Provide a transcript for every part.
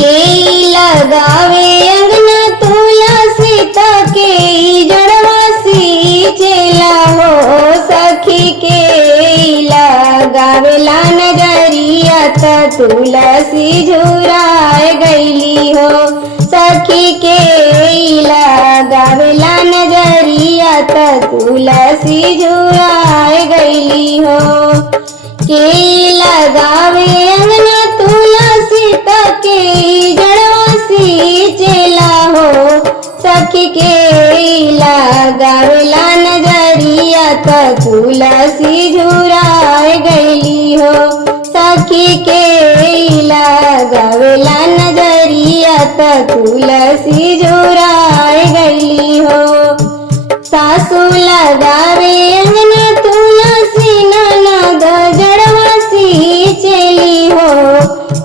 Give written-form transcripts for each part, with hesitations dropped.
के लगावे अंगना तुलसी तके जड़वासी चेला हो सखी के लगावेला नजरिया त तुलसी झुराए गईली हो सखी के लगावेला नजरिया त तुलसी झुराए गईली हो के लगावे अंगना तुलसी तके जड़वासी चेला हो सखी के लगावेला नजरिया त तुलसी झुराए गईली हो सखी के लगावेला नजरिया त तुलसी झुराए गईली हो सासू लगावे अंगना तुलसी ननद जड़वासी चेली हो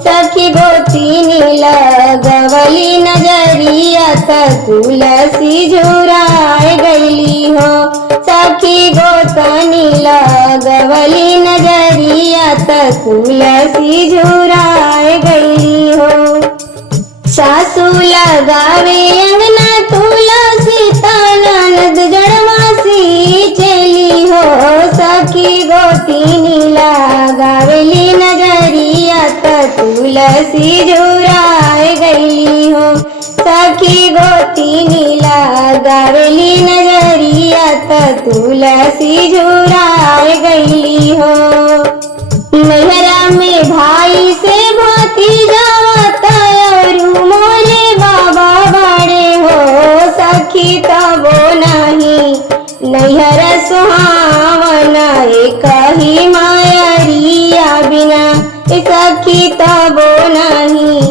सखी गोतीनी लगवली नजरिया त तुलसी झुराए गईली हो सखी गोतनी लगवली नजरिया त तुलसी झुराए गईली हो सासू लगावे अंगना तुलसी ननद जड़वासी चेली हो सखी गोतीनी लगावेली नजरिया त तुलसी झुराए गईली हो सखी गोतीनी लगावेली नजरिया त तुलसी झुराए गईली हो नैहरा में भाई से भतीजा मोरे बाबा बड़े हो सखी तबो नहीं नैहर सुहावना कही मायरिया बिना सखी तबो नहीं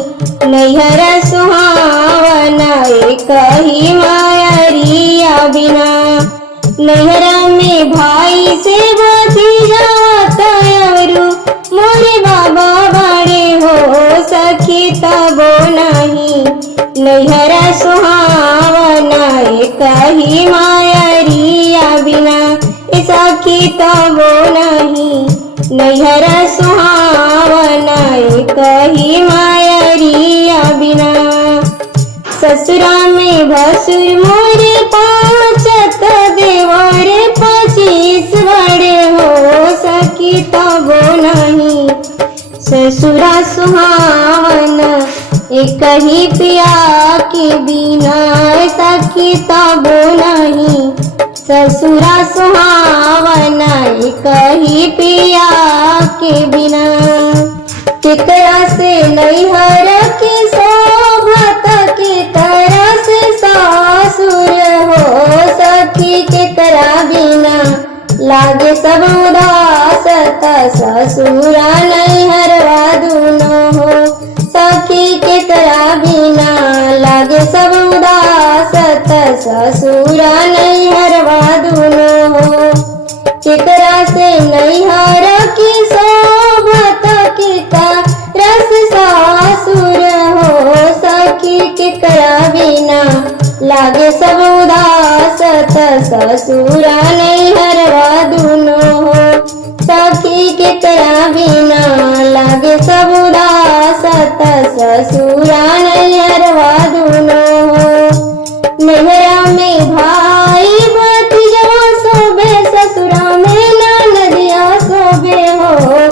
नैहर सुहावना कही मायरिया बिना नैहरा में भाई से भतीजा तयरू मोरे बाबा बड़े हो सखी तबो नहीं नैहरा सुहावना कही मायरिया बिना सखी तबो नहीं नैहरा सुहावना कही मायरिया बिना ससुरा में भसुर मोरे 5 देवर 25 बड़े हो सखी तबो नहीं ससुरा सुहावना कही पिया के बिना सखी तबो नहीं ससुरा सुहावना कही पिया के बिना केकरा से नैहर की शोभत के तरह से सासुर हो सखी केकरा बिना लागे सब उदास ससुरा नैहरवा दूनो हो सखी केकरा बिना लागे सब उदास ससुरा नैहरवा दूनो हो केकरा से नैहर की शोभत के रस सासुर हो सखी केकरा बिना लागे सब उदास ससुरा नैहरवा दूनो हो सखी केकरा बिना लागे सब उदास ससुरा नैहरवा दूनो हो नैहरा में भाई भतीजवा सोबे ससुरा में ननदिया सोबे हो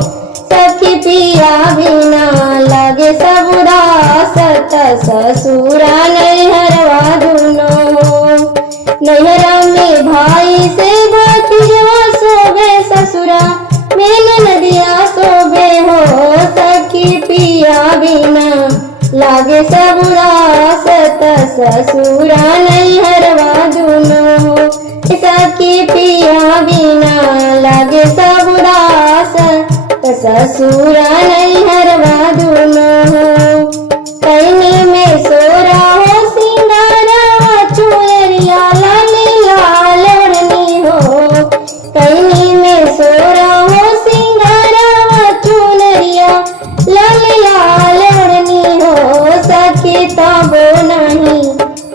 सखी पिया बिना लागे सब उदास ससुरा नैहरवा दूनो हो नैहरा में भाई से भतीजवा सोबे ससुरा में ननदिया सोबे हो सखी पिया बिना लागे सब उदास ससुरा नैहरवा दूनो हो सखी पिया बिना लागे सब उदास ससुरा नैहरवा दूनो हो कैनी में सोरा हो सिंगारा चुनरिया लाली लाल ओढ़नी हो कैनी में सोरा हो सिंगारा चुनरिया लाली लाल ओढ़नी हो सखी तबो नहीं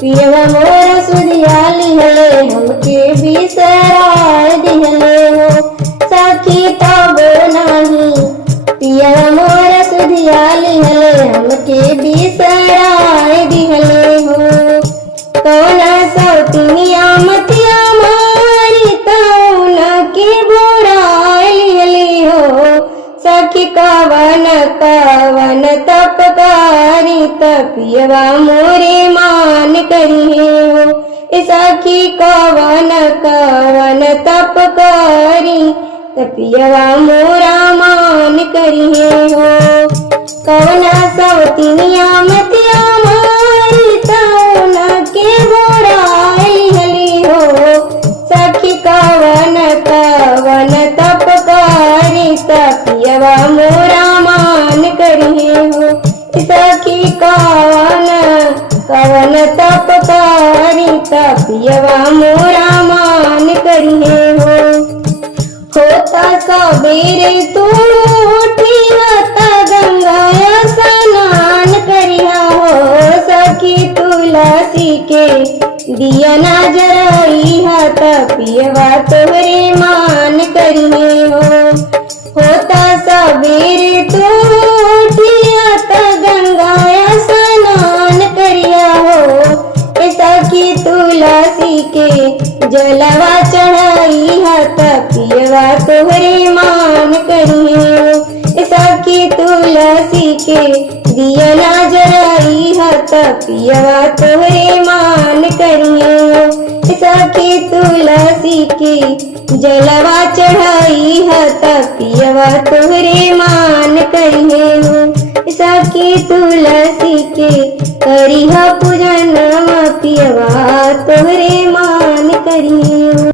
पियवा मोर सुधियाली हले हमके बिसराए दिहले हो सखी तबो नहीं पियवा मोर सुधियाली हले हमके के बिसराय दिहले हो। कौना सौतनिया मतिया मारी तौन के बोराय लिहले हो। सखी कवन कवन तपकारी तपियवा मोरे मान करिहे हो। सखी कवन कवन तपकारी तपियवा मोरा मान करिहे हो। कवना सवतिनिया मतिया मारी तौन के बोराय लिहले हो। सखी कवन कवन तपकारी तपियवा मोरा मान करिहे हो। सखी कवन कवन तपकारी तपियवा मोरा मान करिहे हो। होता सबेरे तू उठिया गंगा स्नान करिया हो। सखी तुलसी के दिया ना जरइहा तपियवा तोहरे मान करिहे हो। होता सबेरे तू उठिया गंगा स्नान करिया हो। सखी तुलसी के जलवा चढ़ाइहा तपियवा तोहरे मान करिहे हो। सखी तुलसी के दिया ना जराइहा तपियवा तोहरे मान करिहे हो। सखी तुलसी के जलवा चढ़ाइहा तपियवा तोहरे मान करिहे हो। सखी तुलसी के करिहा पूजन पियवा तोहरे मान करिहे हो।